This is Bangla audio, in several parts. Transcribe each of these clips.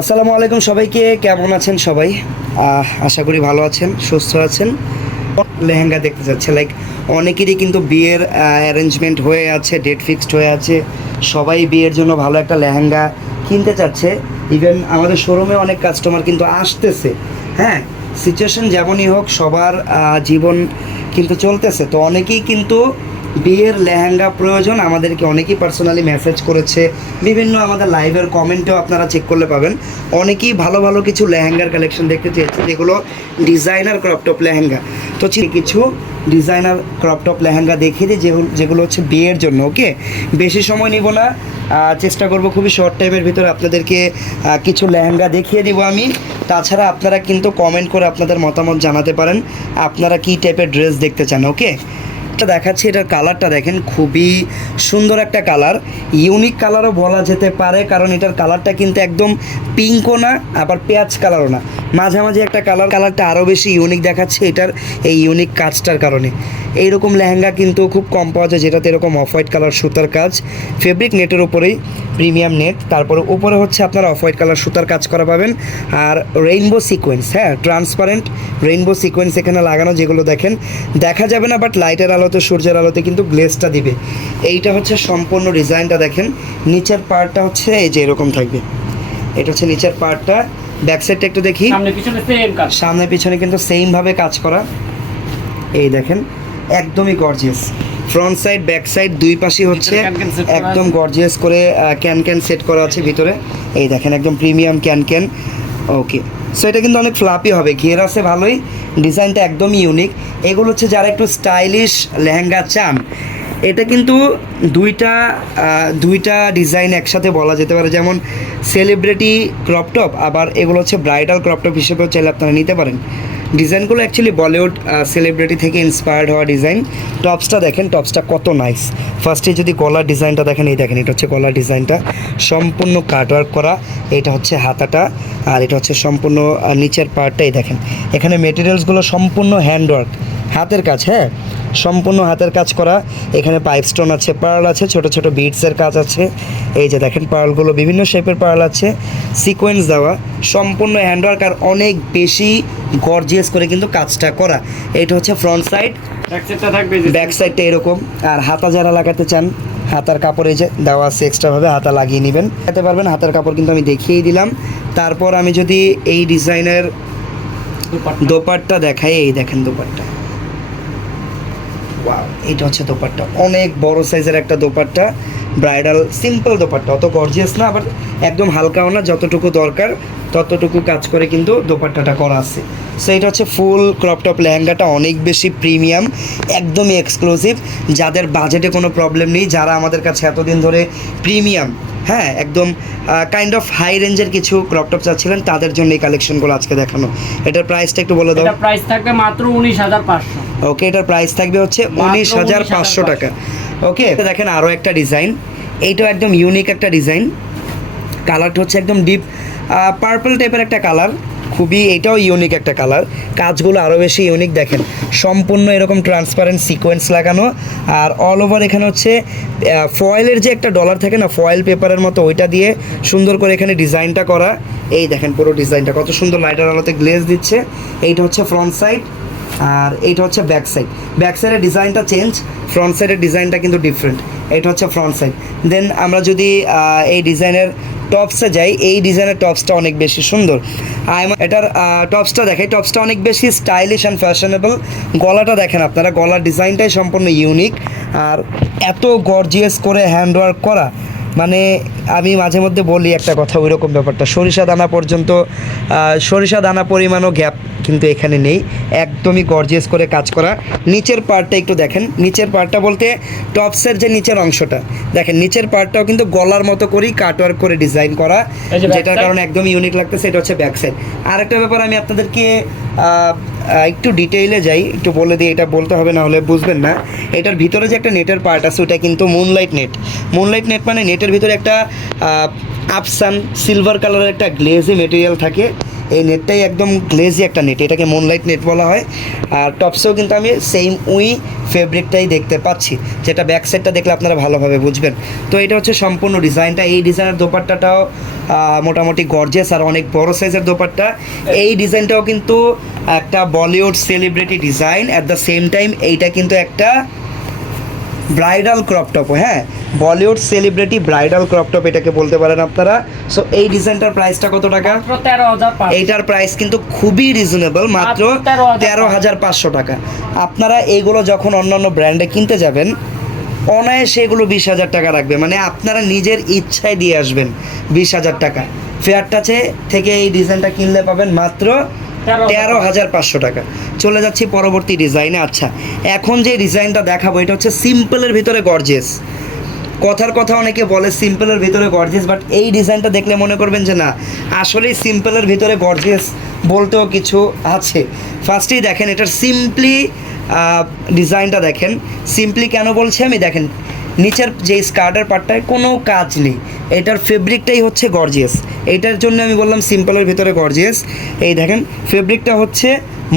আসসালামু আলাইকুম সবাইকে, কেমন আছেন সবাই? আশা করি ভালো আছেন, সুস্থ আছেন। লেহেঙ্গা দেখতে যাচ্ছে, লাইক অনেকেরই কিন্তু বিয়ের অ্যারেঞ্জমেন্ট হয়ে আছে, ডেট ফিক্সড হয়ে আছে, সবাই বিয়ের জন্য ভালো একটা লেহেঙ্গা কিনতে চাচ্ছে। ইভেন আমাদের শোরুমে অনেক কাস্টমার কিন্তু আসতেছে। হ্যাঁ, সিচুয়েশন যেমনই হোক, সবার জীবন কিন্তু চলতেছে, তো অনেকেই কিন্তু বিয়ের লেহেঙ্গা প্রয়োজন। আমাদেরকে অনেকেই পার্সোনালি মেসেজ করেছে, বিভিন্ন আমাদের লাইভের কমেন্টেও আপনারা চেক করলে পাবেন। অনেকেই ভালো ভালো কিছু লেহেঙ্গার কালেকশন দেখতে চেয়েছে, যেগুলো ডিজাইনার ক্রপটপ লেহেঙ্গা। তো কিছু ডিজাইনার ক্রপটপ লেহেঙ্গা দেখিয়ে দিই, যেগুলো হচ্ছে বিয়ের জন্য। ওকে, বেশি সময় নিব না, চেষ্টা করব খুবই শর্ট টাইমের ভিতরে আপনাদেরকে কিছু লেহেঙ্গা দেখিয়ে দিব আমি। তাছাড়া আপনারা কিন্তু কমেন্ট করে আপনাদের মতামত জানাতে পারেন, আপনারা কী টাইপের ড্রেস দেখতে চান। ওকে, দেখাচ্ছি, এটার কালারটা দেখেন, খুবই সুন্দর একটা কালার, ইউনিক কালারও বলা যেতে পারে, কারণ এটার কালারটা কিন্তু একদম পিঙ্কও না, আবার পেঁয়াজ কালারও না, মাঝামাঝি একটা কালারটা আরও বেশি ইউনিক দেখাচ্ছে এটার এই ইউনিক কাজটার কারণে। এইরকম লেহেঙ্গা কিন্তু খুব কম পাওয়া যায়, যেটাতে এরকম অফ হোয়াইট কালার সুতার কাজ, ফেব্রিক নেটের উপরেই, প্রিমিয়াম নেট, তারপরে উপরে হচ্ছে আপনারা অফ হোয়াইট কালার সুতার কাজ করা পাবেন, আর রেইনবো সিকোয়েন্স, হ্যাঁ ট্রান্সপারেন্ট রেইনবো সিকোয়েন্স এখানে লাগানো, যেগুলো দেখেন দেখা যাবে না, বাট লাইটের আলোতে, সূর্যের আলোতে কিন্তু গ্লেজটা দিবে। এইটা হচ্ছে সম্পূর্ণ ডিজাইনটা দেখেন। নিচের পার্টটা হচ্ছে এই যে এরকম থাকবে, এটা হচ্ছে নিচের পার্টটা। ব্যাক সাইডটা একটু দেখি, সামনে পিছনে কিন্তু সেম ভাবে কাজ করা, এই দেখেন একদমই gorgeous. Front side back side দুই পাশেই হচ্ছে একদম গর্জিয়াস করে ক্যান সেট করা আছে ভিতরে, এই দেখেন একদম প্রিমিয়াম ক্যান। ওকে, সো এটা কিন্তু অনেক ফ্লাপি হবে, ঘের আছে ভালোই, ডিজাইনটা একদমই ইউনিক। এগুলো হচ্ছে যারা একটু স্টাইলিশ লেহেঙ্গা চান, এটা কিন্তু দুইটা ডিজাইন একসাথে বলা যেতে পারে, যেমন সেলিব্রিটি ক্রপটপ, আবার এগুলো হচ্ছে ব্রাইডাল ক্রপটপ হিসেবেও চাইলে আপনারা নিতে পারেন। ডিজাইনগুলো অ্যাকচুয়ালি বলিউড সেলিব্রিটি থেকে ইন্সপায়ার্ড হওয়া ডিজাইন। টপসটা দেখেন, টপসটা কত নাইস। ফার্স্টে যদি গলার ডিজাইনটা দেখেন, এই দেখেন, এটা হচ্ছে গলার ডিজাইনটা সম্পূর্ণ কাটওয়ার্ক করা, এটা হচ্ছে হাতাটা, আর এটা হচ্ছে সম্পূর্ণ নিচের পার্টটাই দেখেন। এখানে মেটেরিয়ালসগুলো সম্পূর্ণ হ্যান্ডওয়ার্ক, হাতের কাজ, হ্যাঁ সম্পূর্ণ হাতের কাজ করা। এখানে পাইপ স্টোন আছে, পার্ল আছে, ছোট ছোট বিটসের কাজ আছে, এই যে দেখেন পার্লগুলো বিভিন্ন শেপের পার্ল আছে, সিকোয়েন্স দেওয়া, সম্পূর্ণ হ্যান্ডওয়ার্ক, আর অনেক বেশি গর্জিয়াস করে কিন্তু কাজটা করা। এটা হচ্ছে ফ্রন্ট সাইড, ব্যাক সাইডটা এরকম। আর হাতা যারা লাগাতে চান, হাতার কাপড় এই যে দেওয়া আছে, এক্সট্রাভাবে হাতা লাগিয়ে নেবেন, লাগাতে পারবেন। হাতার কাপড় কিন্তু আমি দেখিয়েই দিলাম। তারপর আমি যদি এই ডিজাইনের দোপাট্টা দেখাই, এই দেখেন দোপাট্টা, ওয়াও, এটা হচ্ছে দোপাট্টা, অনেক বড় সাইজের একটা দোপাট্টা, ব্রাইডাল সিম্পল দোপাট্টা, অত গর্জিয়াস না, আবার একদম হালকাও না, যতটুকু দরকার ততটুকু কাজ করে কিন্তু দোপাট্টাটা করা আছে। সো এটা হচ্ছে ফুল ক্রপটপ লেহেঙ্গাটা, অনেক বেশি প্রিমিয়াম, একদমই এক্সক্লুসিভ। যাদের বাজেটে কোনো প্রবলেম নেই, যারা আমাদের কাছে এতদিন ধরে প্রিমিয়াম, হ্যাঁ একদম কাইন্ড অফ হাই রেঞ্জের কিছু ক্রপটপ চাচ্ছিলেন, তাদের জন্য এই কালেকশনগুলো আজকে দেখানো। এটার প্রাইসটা একটু বলে দাও। এটা প্রাইস থাকবে মাত্র 19,500। ওকে, এটার প্রাইস থাকবে হচ্ছে 19,500 টাকা। ওকে, দেখেন আরও একটা ডিজাইন, এইটাও একদম ইউনিক একটা ডিজাইন, কালারটা হচ্ছে একদম ডিপ পার্পল টাইপের একটা কালার, খুবই এটাও ইউনিক একটা কালার, কাজগুলো আরও বেশি ইউনিক। দেখেন সম্পূর্ণ এরকম ট্রান্সপারেন্ট সিকোয়েন্স লাগানো, আর অল ওভার এখানে হচ্ছে ফয়েলের যে একটা ডলার থাকে না, ফয়েল পেপারের মতো, ওইটা দিয়ে সুন্দর করে এখানে ডিজাইনটা করা। এই দেখেন পুরো ডিজাইনটা কত সুন্দর, লাইটার আলোতে গ্লেজ দিচ্ছে। এইটা হচ্ছে ফ্রন্ট সাইড, আর এইটা হচ্ছে ব্যাক সাইড। ব্যাক সাইডের ডিজাইনটা চেঞ্জ, ফ্রন্ট সাইডের ডিজাইনটা কিন্তু ডিফারেন্ট। এটা হচ্ছে ফ্রন্ট সাইড। দেন আমরা যদি এই ডিজাইনের টপসে যাই, এই ডিজাইনের টপসটা অনেক বেশি সুন্দর। এটার টপসটা দেখেন, টপসটা অনেক বেশি স্টাইলিশ অ্যান্ড ফ্যাশনেবল। গলাটা দেখেন আপনারা, গলার ডিজাইনটাই সম্পূর্ণ ইউনিক, আর এত গর্জিয়াস করে হ্যান্ডওয়ার্ক করা, মানে আমি মাঝে মধ্যে বলি একটা কথা, ওই রকম ব্যাপারটা, সরিষা দানা পরিমাণও গ্যাপ কিন্তু এখানে নেই, একদমই গর্জিয়াস করে কাজ করা। নিচের পার্টটা একটু দেখেন, নিচের পার্টটা বলতে টপসের যে নিচের অংশটা দেখেন, নিচের পার্টটাও কিন্তু গলার মতো করেই কাটওয়ার্ক করে ডিজাইন করা, যেটার কারণে একদম ইউনিক লাগতেছে। এটা হচ্ছে ব্যাক সাইড। আর একটা ব্যাপার আমি আপনাদেরকে একটু ডিটেইলে যাই, একটু বলে দিই, এটা বলতে হবে না হলে বুঝবেন না। এটার ভিতরে যে একটা নেটের পার্ট আছে, ওটা কিন্তু মুনলাইট নেট মানে নেটের ভিতরে একটা আপসান সিলভার কালারের একটা গ্লেজি মেটেরিয়াল থাকে, এই নেটটাই একদম গ্লেজি একটা নেট, এটাকে মুনলাইট নেট বলা হয়। আর টপসেও কিন্তু আমি সেম ফেব্রিকটাই দেখতে পাচ্ছি, যেটা ব্যাক সাইডটা দেখলে আপনারা ভালোভাবে বুঝবেন। তো এটা হচ্ছে সম্পূর্ণ ডিজাইনটা। এই ডিজাইনের দোপাট্টাটাও মোটামুটি গর্জিয়াস আর অনেক বড় সাইজের দোপাট্টা। এই ডিজাইনটাও কিন্তু একটা Bollywood celebrity design, at the same time এইটা কিন্তু একটা ব্রাইডাল ক্রপ টপ, হ্যাঁ Bollywood celebrity bridal crop top এটাকে বলতে পারেন আপনারা। সো এই ডিজাইনটার প্রাইসটা কত টাকা? মাত্র 13,500। এইটার প্রাইস কিন্তু খুবই রিজনেবল, মাত্র 13,500 টাকা। আপনারা এইগুলো যখন অন্যান্য ব্র্যান্ডে কিনতে যাবেন অনায়াসে এগুলো 20,000 টাকা রাখবে, মানে আপনারা নিজের ইচ্ছায় দিয়ে আসবেন 20,000 টাকা। ফেয়ার টাচে থেকে এই ডিজাইনটা কিনলে পাবেন মাত্র 13,500 টাকা। চলে যাচ্ছি পরবর্তী ডিজাইনে। আচ্ছা, এখন যে ডিজাইনটা দেখাবো এটা হচ্ছে সিম্পলের ভিতরে গর্জিয়াস। কথার কথা অনেকে বলে সিম্পলের ভিতরে গর্জিয়াস, বাট এই ডিজাইনটা দেখলে মনে করবেন যে না আসলেই সিম্পলের ভিতরে গর্জিয়াস বলতেও কিছু আছে। ফার্স্টেই দেখেন এটার সিম্পলি ডিজাইনটা দেখেন। সিম্পলি কেন বলছি আমি, দেখেন নিচের যে স্কার্টের পার্টটায় কোনো কাজ নেই, এটার ফেব্রিকটাই হচ্ছে গর্জিয়াস। এইটার জন্য আমি বললাম সিম্পলের ভিতরে গর্জিয়াস। এই দেখেন ফেব্রিকটা হচ্ছে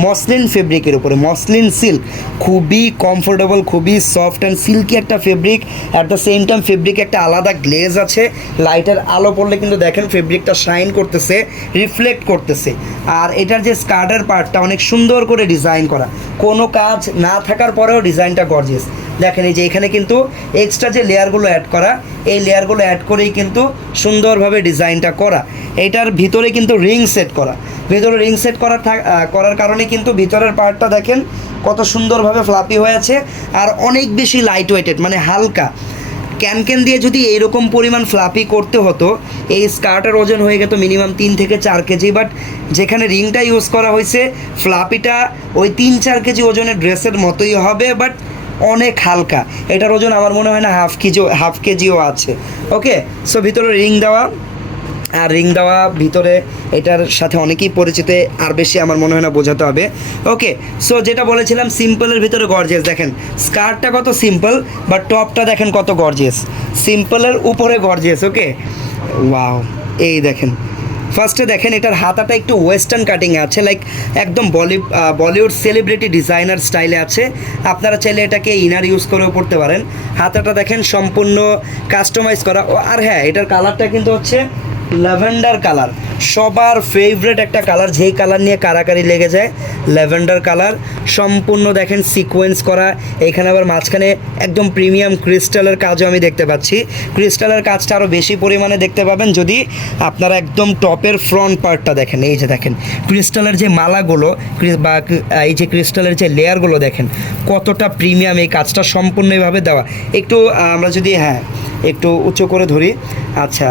মসলিন ফেব্রিকের উপরে, মসলিন সিল্ক, খুবই কমফোর্টেবল, খুবই সফট অ্যান্ড সিল্কি একটা fabric. At the same time ফেব্রিকে একটা আলাদা গ্লেজ আছে, লাইটের আলো পড়লে কিন্তু দেখেন ফেব্রিকটা শাইন করতেছে, রিফ্লেক্ট করতেছে। আর এটার যে স্কার্টের পার্টটা অনেক সুন্দর করে ডিজাইন করা, কোনো কাজ না থাকার পরেও ডিজাইনটা গর্জিয়াস। দেখেন এই যে এখানে কিন্তু এক্সট্রা যে লেয়ারগুলো অ্যাড করা, এই লেয়ারগুলো অ্যাড করেই কিন্তু সুন্দরভাবে ডিজাইনটা করা। এইটার ভিতরে কিন্তু রিং সেট করা, ভিতরে রিং সেট করার কারণে কিন্তু ভিতরের পার্টটা দেখেন কত সুন্দরভাবে ফ্লাপি হয়েছে আর অনেক বেশি লাইট ওয়েটেড, মানে হালকা। ক্যান দিয়ে যদি এইরকম পরিমাণ ফ্লাপি করতে হতো এই স্কার্টের ওজন হয়ে যেত মিনিমাম 3 থেকে 4 কেজি, বাট যেখানে রিংটা ইউজ করা হয়েছে ফ্লাপিটা ওই 3-4 কেজি ওজনের ড্রেসের মতোই হবে, বাট অনেক হালকা। এটার ওজন আমার মনে হয় না হাফ কেজিও আছে। ওকে, সো ভিতরে রিং দেওয়া, আর রিং দেওয়া ভিতরে এটার সাথে অনেকেই পরিচিত, আর বেশি আমার মনে হয় না বোঝাতে হবে। ওকে, সো যেটা বলেছিলাম সিম্পলের ভিতরে গর্জিয়াস। দেখেন স্কার্টটা কত সিম্পল, বাট টপটা দেখেন কত গর্জিয়াস, সিম্পলের উপরে গর্জিয়াস। ওকে, ওয়াও, এই দেখেন ফার্স্টে দেখেন এটার হাতাটা একটু ওয়েস্টার্ন কাটিং আছে, লাইক একদম বলিউড সেলিব্রিটি ডিজাইনার স্টাইলে আছে। আপনারা চাইলে এটাকে ইনার ইউজ করেও পড়তে পারেন। হাতাটা দেখেন সম্পূর্ণ কাস্টমাইজ করা। আর হ্যাঁ, এটার কালারটা কিন্তু হচ্ছে ল্যাভেন্ডার কালার, সবার ফেভারিট একটা কালার, যেই কালার নিয়ে কারাকারি লেগে যায়, ল্যাভেন্ডার কালার। সম্পূর্ণ দেখেন সিকোয়েন্স করা, এখানে আবার মাঝখানে একদম প্রিমিয়াম ক্রিস্টালের কাজও আমি দেখতে পাচ্ছি। ক্রিস্টালের কাজটা আরও বেশি পরিমাণে দেখতে পাবেন যদি আপনারা একদম টপের ফ্রন্ট পার্টটা দেখেন। এই যে দেখেন ক্রিস্টালের যে মালাগুলো বা এই যে ক্রিস্টালের যে লেয়ারগুলো দেখেন কতটা প্রিমিয়াম, এই কাজটা সম্পূর্ণ এইভাবে দেওয়া। একটু আমরা যদি একটু উঁচু করে ধরি। আচ্ছা,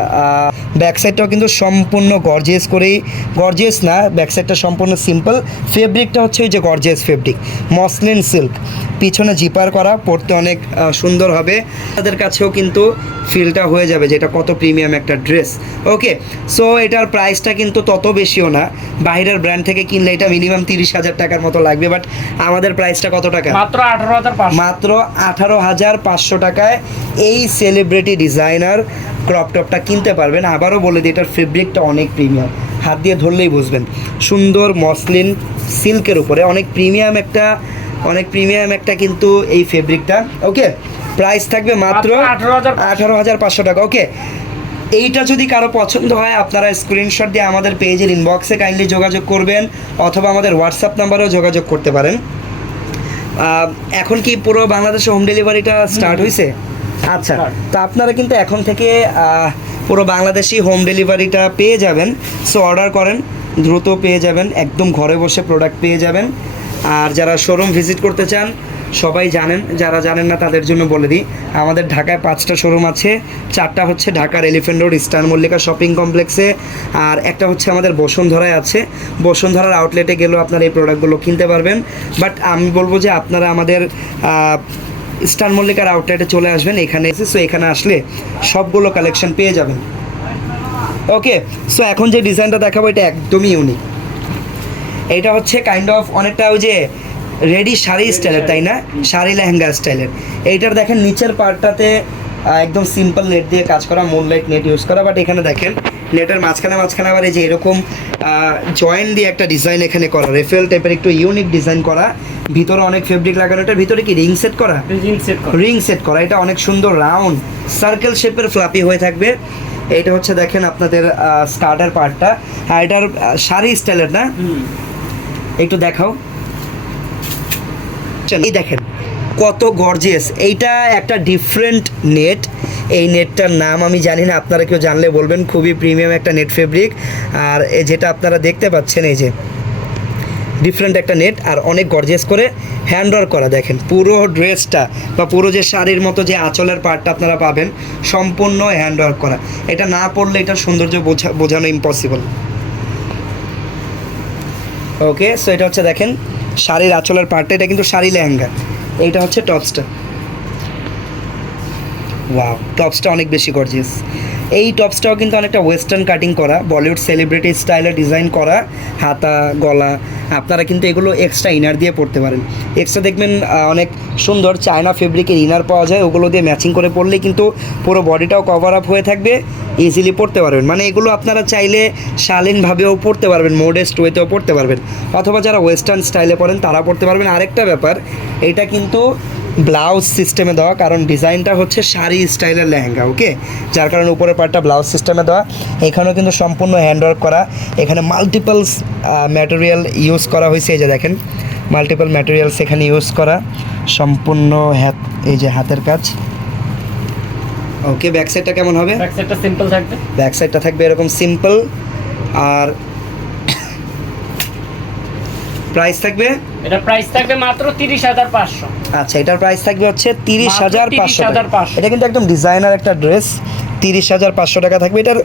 ব্যাক সাইডটাও কিন্তু সম্পূর্ণ গর্জিয়াস করেই, গর্জিয়াস না, ব্যাক সাইডটা সম্পূর্ণ সিম্পল। ফেব্রিকটা হচ্ছে ওই যে গর্জিয়াস ফেব্রিক, মসলিন সিল্ক, পিছনে জিপার করা, পরতে অনেক সুন্দর হবে। তাদের কাছেও কিন্তু ফিলটা হয়ে যাবে যে এটা কত প্রিমিয়াম একটা ড্রেস। ওকে, সো এটার প্রাইসটা কিন্তু তত বেশিও না, বাইরের ব্র্যান্ড থেকে কিনলে এটা মিনিমাম 30,000 টাকার মতো লাগবে, বাট আমাদের প্রাইসটা কত টাকা? মাত্র 18,500। মাত্র 18,500 টাকায় এই সেলিব্রিটি ডিজাইনার ক্রপ টপটা কিনতে পারবেন। আবারও বলে দিই এটার ফেব্রিকটা অনেক প্রিমিয়াম, হাত দিয়ে ধরলেই বুঝবেন। সুন্দর মসলিন সিল্কের উপরে অনেক প্রিমিয়াম একটা কিন্তু এই ফেব্রিকটা। ওকে, প্রাইস থাকবে মাত্র 18,500 টাকা। ওকে, এইটা যদি কারো পছন্দ হয় আপনারা স্ক্রিনশট দিয়ে আমাদের পেজের ইনবক্সে কাইন্ডলি যোগাযোগ করবেন, অথবা আমাদের হোয়াটসঅ্যাপ নাম্বারেও যোগাযোগ করতে পারেন। এখন কি পুরো বাংলাদেশে হোম ডেলিভারিটা স্টার্ট হয়েছে? আচ্ছা, তো আপনারা কিন্তু এখন থেকে পুরো বাংলাদেশি হোম ডেলিভারিটা পেয়ে যাবেন। সো অর্ডার করেন, দ্রুত পেয়ে যাবেন, একদম ঘরে বসে প্রোডাক্ট পেয়ে যাবেন। আর যারা শোরুম ভিজিট করতে চান সবাই জানেন, যারা জানেন না তাদের জন্য বলে দিই, আমাদের ঢাকায় 5টা শোরুম আছে। 4টা হচ্ছে ঢাকার elephant road star Mallika shopping কমপ্লেক্সে, আর একটা হচ্ছে আমাদের বসুন্ধরায় আছে। বসুন্ধরার আউটলেটে গেলেও আপনারা এই প্রোডাক্টগুলো কিনতে পারবেন, বাট আমি বলবো যে আপনারা আমাদের স্টার মল্লিকার আউটলেটে চলে আসবেন। এখানে এখানে আসলে সবগুলো কালেকশন পেয়ে যাবেন। ওকে, সো এখন যে ডিজাইনটা দেখাবো এটা একদমই ইউনিক। এটা হচ্ছে কাইন্ড অফ অনেকটা ওই যে রেডি শাড়ি স্টাইলের, তাই না, শাড়ি লেহেঙ্গা স্টাইলের। এইটার দেখেন নিচের পার্টটাতে একদম সিম্পল নেট দিয়ে কাজ করা, মুনলাইট নেট ইউজ করা, বাট এখানে দেখেন নেটের মাঝখানে আবার এই যে এরকম জয়েন্ট দিয়ে একটা ডিজাইন এখানে করা, রেফেল টাইপের একটু ইউনিক ডিজাইন করা, ভিতরে অনেক ফেব্রিক লাগানো। এটার ভিতরে কি রিং সেট করা? রিং সেট করা। এটা অনেক সুন্দর রাউন্ড সার্কেল শেপের ফ্লাপি হয়ে থাকবে। এইটা হচ্ছে দেখেন আপনাদের স্কার্টের পার্টটা, আর এটার শাড়ি স্টাইলের না, একটু দেখাও। এই দেখেন কত গর্জিয়াস, এইটা একটা ডিফারেন্ট নেট। এই নেটটার নাম আমি জানি না, আপনারা কেউ জানলে বলবেন। খুবই প্রিমিয়াম একটা নেট ফেব্রিক, আর যেটা আপনারা দেখতে পাচ্ছেন এই যে ডিফারেন্ট একটা নেট, আর অনেক গর্জিয়াস করে হ্যান্ড ওয়ার্ক করা। দেখেন পুরো ড্রেসটা বা পুরো যে শাড়ির মতো যে আঁচলের পার্টটা আপনারা পাবেন সম্পূর্ণ হ্যান্ড ওয়ার্ক করা। এটা না পড়লে এটার সৌন্দর্য বোঝানো ইম্পসিবল। ওকে, সো এটা হচ্ছে দেখেন শাড়ির আঁচলের পার্টটা, এটা কিন্তু শাড়ি লেহেঙ্গা। এইটা হচ্ছে টপসটা। ওয়াও, টপসটা অনেক বেশি গর্জিয়াস। এই টপসটাও কিন্তু অনেকটা ওয়েস্টার্ন কাটিং করা, বলিউড সেলিব্রিটি স্টাইলে ডিজাইন করা, হাতা গলা। আপনারা কিন্তু এগুলো এক্সট্রা ইনার দিয়ে পরতে পারেন। এক্সট্রা দেখবেন অনেক সুন্দর চায়না ফেব্রিকের ইনার পাওয়া যায়, ওগুলো দিয়ে ম্যাচিং করে পরলেই কিন্তু পুরো বডিটাও কভার আপ হয়ে থাকবে, ইজিলি পরতে পারবেন। মানে এগুলো আপনারা চাইলে শালীনভাবেও পরতে পারবেন, মোডেস্ট ওয়েতেও পরতে পারবেন, অথবা যারা ওয়েস্টার্ন স্টাইলে পরেন তারা পরতে পারবেন। আরেকটা ব্যাপার, এটা কিন্তু ব্লাউজ সিস্টেমে দেওয়া, কারণ ডিজাইনটা হচ্ছে শাড়ি স্টাইলের লেহেঙ্গা। ওকে, যার কারণে উপরের পার্টটা ব্লাউজ সিস্টেমে দেওয়া। এখানেও কিন্তু সম্পূর্ণ হ্যান্ডওয়ার্ক করা, এখানে মাল্টিপলস ম্যাটেরিয়াল ইউজ করা হয়েছে। এই যে দেখেন মাল্টিপল ম্যাটেরিয়ালস এখানে ইউজ করা, সম্পূর্ণ এই যে হাতের কাজ। ওকে, ব্যাক সাইডটা কেমন হবে? ব্যাক সাইডটা সিম্পল থাকবে। ব্যাক সাইডটা থাকবে এরকম সিম্পল, আর প্রাইস থাকবে, এটা প্রাইস থাকবে মাত্র 30,500। আচ্ছা, এটার প্রাইস থাকবে হচ্ছে 30,500 টাকা। 30,500 এটা কিন্তু একদম ডিজাইনার একটা ড্রেস, 30,500 টাকা থাকবে। এটার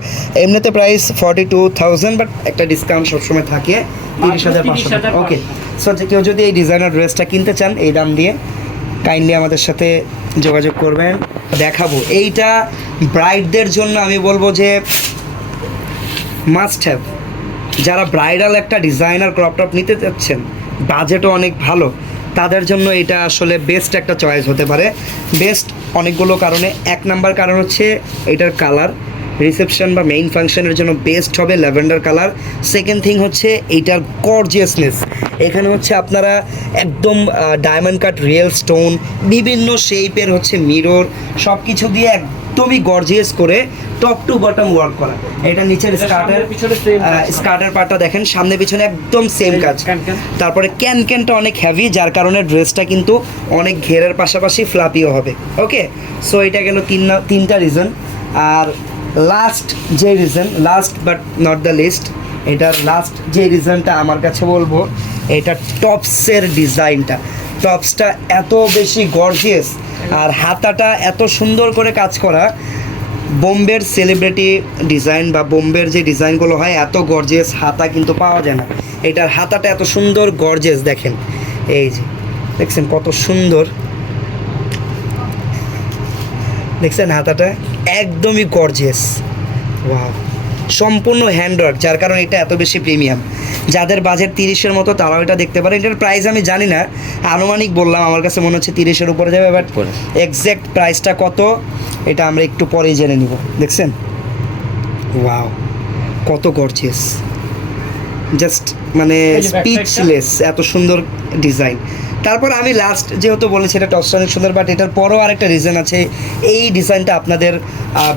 এমনিতে প্রাইস 42,000, বাট একটা ডিসকাউন্ট সবসময় থাকে 30,500 টাকা। ওকে, সো কেউ যদি এই ডিজাইনার ড্রেসটা কিনতে চান এই দাম দিয়ে, কাইন্ডলি আমাদের সাথে যোগাযোগ করবেন, দেখাবো। এইটা ব্রাইডদের জন্য আমি বলবো যে মাস্ট হ্যাভ। যারা ব্রাইডাল একটা ডিজাইনার ক্রপ টপ নিতে চাচ্ছেন, বাজেটও অনেক ভালো, তাদের জন্য এটা আসলে বেস্ট একটা চয়েস হতে পারে। বেস্ট অনেকগুলো কারণে। এক নাম্বার কারণ হচ্ছে এটার কালার, রিসেপশন বা মেইন ফাংশনের জন্য বেস্ট হবে ল্যাভেন্ডার কালার। সেকেন্ড থিং হচ্ছে এইটার গর্জিয়াসনেস। এখানে হচ্ছে আপনারা একদম ডায়মন্ড কাট রিয়েল স্টোন, বিভিন্ন শেপের হচ্ছে মিরর, সব কিছু দিয়ে একদমই গর্জিয়াস করে টপ টু বটম ওয়ার্ক করা। এটা নিচের স্কার্টের পার্টটা দেখেন, সামনে পিছনে একদম সেম কাজ। তারপরে ক্যানটা অনেক হেভি, যার কারণে ড্রেসটা কিন্তু অনেক ঘেরের পাশাপাশি ফ্লাপিও হবে। ওকে, সো এটা গেল তিনটা রিজন। আর লাস্ট যে reason, last but not the least, এটার লাস্ট যে রিজনটা আমার কাছে বলবো, এটা টপসের ডিজাইনটা। টপসটা এত বেশি গর্জিয়াস, আর হাতাটা এত সুন্দর করে কাজ করা। বোম্বের সেলিব্রিটি ডিজাইন বা বোম্বের যে ডিজাইনগুলো হয়, এত গর্জিয়াস হাতা কিন্তু পাওয়া যায় না। এটার হাতাটা এত সুন্দর গর্জিয়াস, দেখেন এই যে দেখছেন কত সুন্দর, দেখছেন হাতাটা একদমই গর্জিয়াস। ওয়াও, সম্পূর্ণ হ্যান্ডওয়ার্ক, যার কারণে এটা এত বেশি প্রিমিয়াম। যাদের বাজেট 30-এর মতো তারাও এটা দেখতে পারে। এটার প্রাইস আমি জানি না, আনুমানিক বললাম, আমার কাছে মনে হচ্ছে 30-এর উপরে যাবে, বাট এক্স্যাক্ট প্রাইসটা কত এটা আমরা একটু পরেই জেনে নিব। দেখছেন, ওয়াও কত গর্জিয়াস, জাস্ট মানে স্পিচলেস, এত সুন্দর ডিজাইন। তারপর আমি লাস্ট যেহেতু বলেছি এটা টপসটা অনেক সুন্দর, বাট এটার পরেও আরেকটা রিজন আছে এই ডিজাইনটা আপনাদের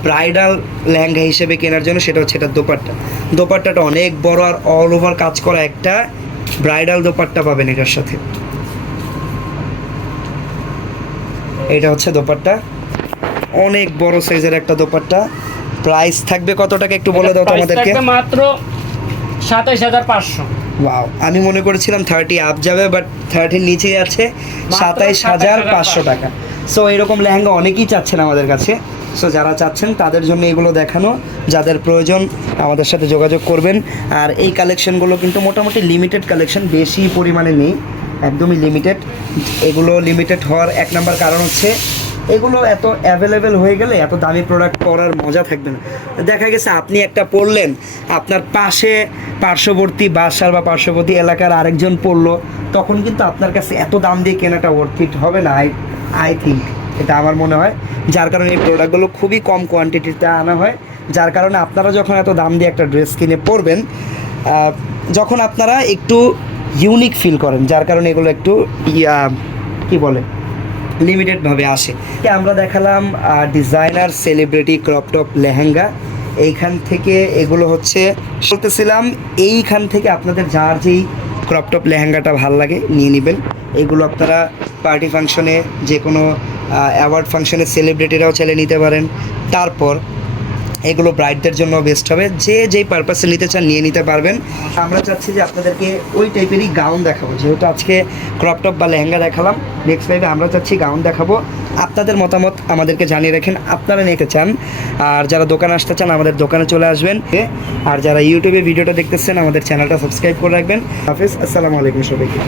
ব্রাইডাল লেহেঙ্গা হিসেবে কেনার জন্য, সেটা হচ্ছে এটার দোপাট্টাটা অনেক বড় আর অল ওভার কাজ করা একটা ব্রাইডাল দোপাট্টা পাবেন এটার সাথে। এটা হচ্ছে দোপাট্টা, অনেক বড় সাইজের একটা দোপাট্টা। প্রাইস থাকবে কত টাকা একটু বলে দাও তো আমাদেরকে। মাত্র 27,500। ওয়াও, আমি মনে করেছিলাম 30 আপ যাবে, বাট 30-র নিচেই আছে, 27,500 টাকা। সো এরকম লেহেঙ্গা অনেকেই চাচ্ছেন আমাদের কাছে। সো যারা চাচ্ছেন তাদের জন্য এগুলো দেখানো, যাদের প্রয়োজন আমাদের সাথে যোগাযোগ করবেন। আর এই কালেকশনগুলো কিন্তু মোটামুটি লিমিটেড কালেকশন, বেশি পরিমাণে নেই, একদমই লিমিটেড। এগুলো লিমিটেড হওয়ার এক নাম্বার কারণ হচ্ছে এগুলো এত অ্যাভেলেবেল হয়ে গেলে এত দামি প্রোডাক্ট পরার মজা থাকবে না। দেখা গেছে আপনি একটা পরলেন, আপনার পার্শ্ববর্তী বাসার বা পার্শ্ববর্তী এলাকার আরেকজন পরলো, তখন কিন্তু আপনার কাছে এত দাম দিয়ে কেনাটা ওয়ার্থ ইট হবে না। আই থিঙ্ক এটা আমার মনে হয়, যার কারণে এই প্রোডাক্টগুলো খুবই কম কোয়ান্টিটিতে আনা হয়। যার কারণে আপনারা যখন এত দাম দিয়ে একটা ড্রেস কিনে পরবেন, যখন আপনারা একটু ইউনিক ফিল করেন, যার কারণে এগুলো একটু কী বলে লিমিটেডভাবে আসে। আমরা দেখালাম designer celebrity crop top lehenga. এইখান থেকে এগুলো হচ্ছে বলতেছিলাম, এইখান থেকে আপনাদের যার যেই ক্রপ টপ লেহেঙ্গাটা ভাল লাগে নিয়ে নেবেন। এগুলো আপনারা পার্টি ফাংশনে, যে কোনো অ্যাওয়ার্ড ফাংশনে সেলিব্রিটিরাও চাইলে নিতে পারেন। তারপর এগুলো ব্রাইডদের জন্য বেস্ট হবে, যে যেই পারপাসে নিতে চান নিয়ে নিতে পারবেন। আমরা চাচ্ছি যে আপনাদেরকে ওই টাইপেরই গাউন দেখাবো, যেহেতু আজকে ক্রপ টপ বা লেহেঙ্গা দেখালাম, নেক্সট লাইভে আমরা চাচ্ছি গাউন দেখাবো। আপনাদের মতামত আমাদেরকে জানিয়ে রাখেন, আপনারা নিতে চান। আর যারা দোকানে আসতে চান আমাদের দোকানে চলে আসবেন। আর যারা ইউটিউবে ভিডিওটা দেখতেছেন আমাদের চ্যানেলটা সাবস্ক্রাইব করে রাখবেন। হাফিজ, আসসালামু আলাইকুম সবাইকে।